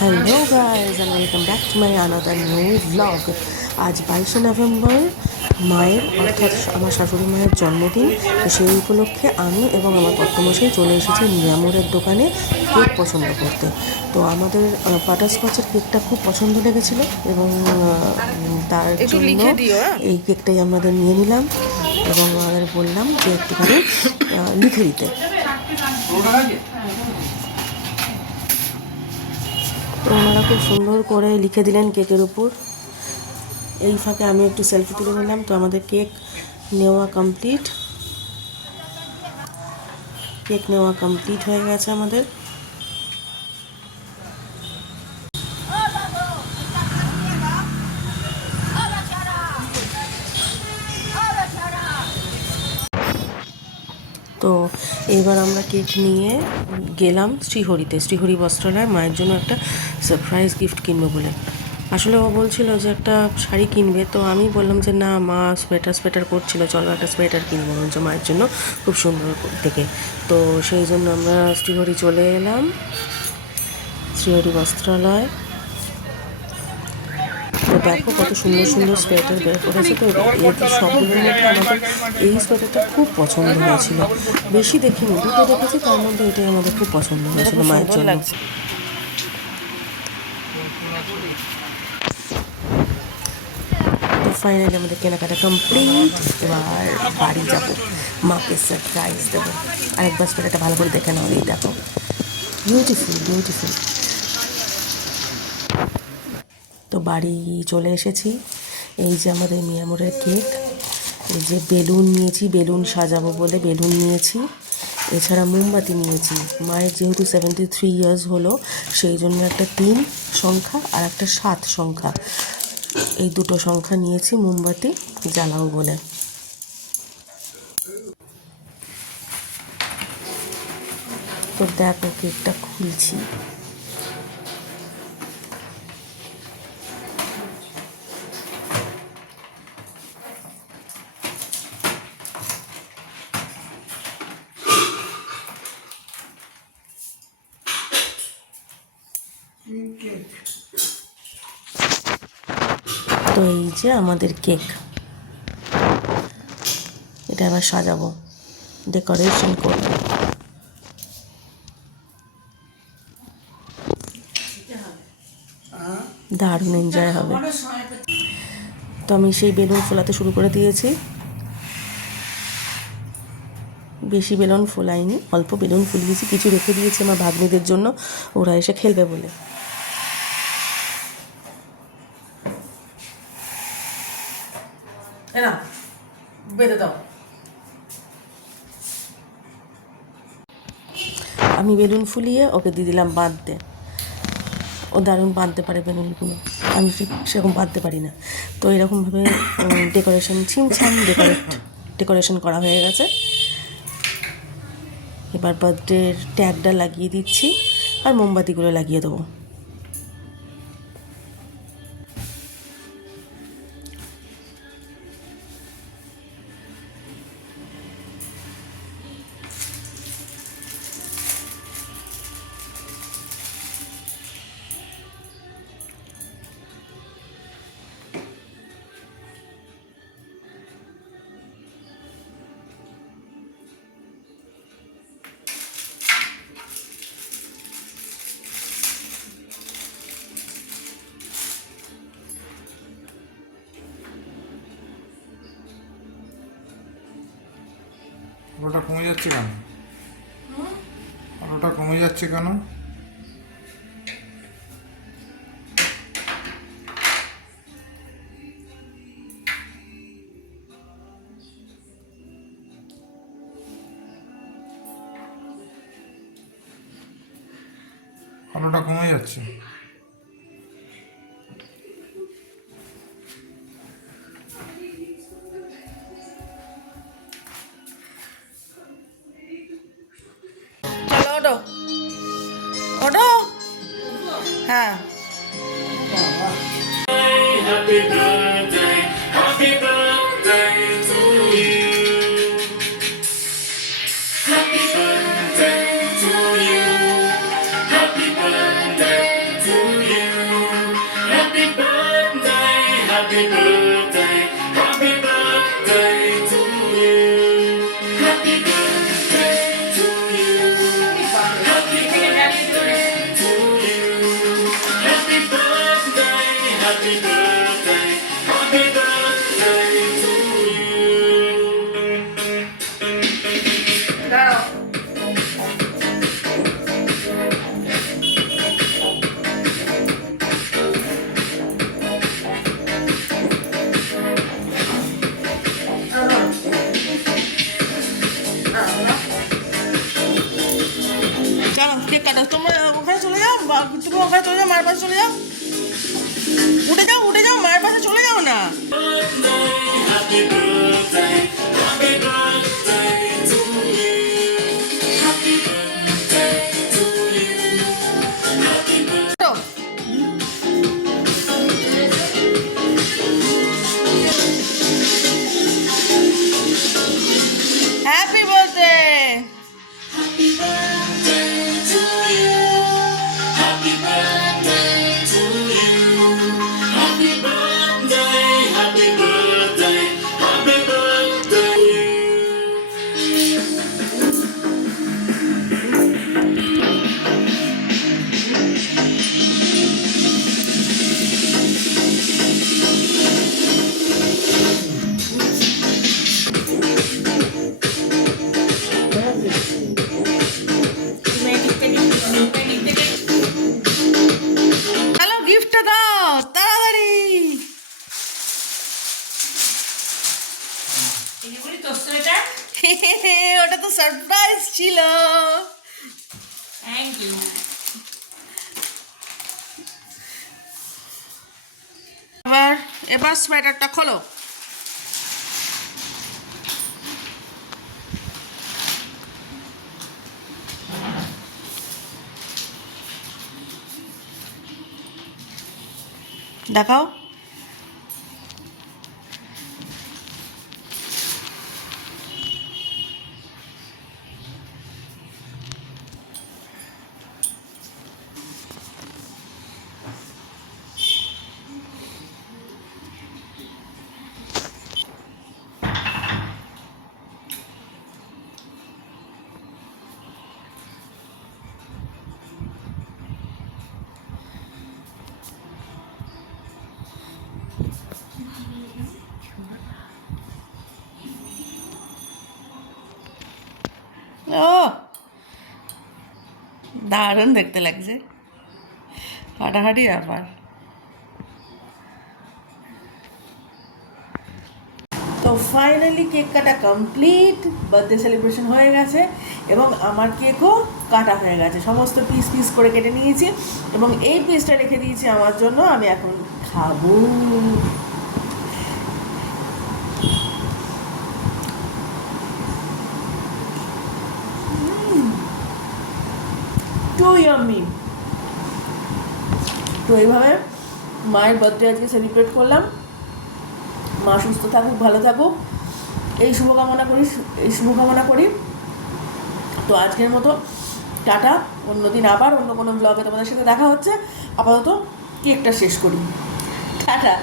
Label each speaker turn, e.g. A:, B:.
A: Hello guys and welcome back to my another new vlog আজ বাইশে November মায়ের অর্থাৎ আমার শাশুড়ি মায়ের জন্মদিন। তো সেই উপলক্ষে আমি এবং আমার কর্তমশাই চলে এসেছি মিয়ামুরের দোকানে কেক পছন্দ করতে। তো আমাদের বাটারস্কচের কেকটা খুব পছন্দ লেগেছিল এবং তার জন্য
B: হ্যাঁ?
A: এই কেকটাই আমাদের নিয়ে নিলাম এবং আমাদের বললাম যে একটুখানি লিখে দিতে। তো ওনারা খুব সুন্দর করে লিখে দিলেন কেকের উপর। এই ফাঁকে আমি একটু সেলফি তুলে নিলাম। তো আমাদের কেক নেওয়া কমপ্লিট কেক নেওয়া কমপ্লিট হয়ে গেছে আমাদের। তো এবার আমরা কেক নিয়ে গেলাম শ্রীহরিতে। শ্রীহরি বস্ত্রালয় মায়ের জন্য একটা সারপ্রাইজ গিফট কিনবো বলে। আসলে ও বলছিল যে একটা শাড়ি কিনবে, তো আমি বললাম যে না, মা সোয়েটার সোয়েটার করছিল চলো একটা সোয়েটার কিনবো বলছে মায়ের জন্য খুব সুন্দর দেখে। তো সেই জন্য আমরা শ্রীহরি চলে এলাম। শ্রীহরি বস্ত্রালয়। তো দেখো কত সুন্দর সুন্দর সোয়েটার বের করেছে তো সবগুলোর মধ্যে আমাদের এই সোয়েটারটা খুব পছন্দ হয়েছিল। বেশি দেখিনি দুটো দেখেছি তার মধ্যে এটাই আমাদের খুব পছন্দ হয়েছিল মায়ের জন্য। ফাইনালি আমাদের কেনাকাটা কমপ্লিট এবার বাড়ি যাব। মাকে সারপ্রাইজ দেবো। আরেকবার সোয়েটারটা ভালো করে দেখে নাও এই দেখো। বিউটিফুল বিউটিফুল তো বাড়ি চলে এসেছি। এই যে আমাদের মিয়ামোরের কেক এই যে বেলুন নিয়েছি, বেলুন সাজাবো বলে বেলুন নিয়েছি। এছাড়া মোমবাতি নিয়েছি। মায়ের যেহেতু সেভেন্টি থ্রি ইয়ার্স হলো, সেই জন্য একটা তিন সংখ্যা আর একটা সাত সংখ্যা। এই দুটো সংখ্যা নিয়েছি মোমবাতি জ্বালাও বলে। তো দেখো কেকটা খুলছি। তো এই যে আমাদের কেক। এটা আবার সাজাবো, ডেকোরেশন করব। দারুণ এনজয় হবে। তো আমি সেই বেলুন ফোলাতে শুরু করে দিয়েছি। বেশি বেলুন ফোলাইনি, অল্প বেলুন ফুলিয়েছি, কিছু রেখে দিয়েছি আমার ভাগ্নিদের জন্য, ওরা এসে খেলবে বলে।
B: না বেঁধে দাও।
A: আমি বেলুন ফুলিয়ে ওকে দিয়ে দিলাম বাঁধতে। ও দারুণ বাঁধতে পারে বেলুনগুলো। আমি ঠিক সেরকম বাঁধতে পারি না। তো এরকমভাবে ডেকোরেশন ছিমছাম ডেকোরেট ডেকোরেশন করা হয়ে গেছে। এবার বার্থডের ট্যাগটা লাগিয়ে দিচ্ছি আর মোমবাতিগুলো লাগিয়ে দেবো।
C: আলোটা কমে যাচ্ছে কেন? আলোটা কমে যাচ্ছে কেন? আলোটা কমে যাচ্ছে।
B: ওটো ওটো হ্যাঁ। ওখানে চলে ছিল
D: থ্যাংক ইউ
B: এবার এবার সোয়েটারটা খোলো। দেখাও। ও। দারুণ দেখতে লাগছে। হাঁটাহাঁটি ব্যাপার। তো ফাইনালি কেক কাটা কমপ্লিট বার্থডে সেলিব্রেশন হয়ে গেছে এবং আমার কেকও কাটা হয়ে গেছে। সমস্ত পিস পিস করে কেটে নিয়েছি এবং এই পিসটা রেখে দিয়েছি আমার জন্য। আমি এখন খাব। এইভাবে মায়ের বার্থডে আজকে সেলিব্রেট করলাম। মা সুস্থ থাকুক, ভালো থাকুক। এই শুভকামনা করি, এই শুভকামনা করি। তো আজকের মতো টাটা। অন্যদিন আবার অন্য কোনো ব্লগে তোমাদের সাথে দেখা হচ্ছে। আপাতত কেকটা শেষ করি। টাটা।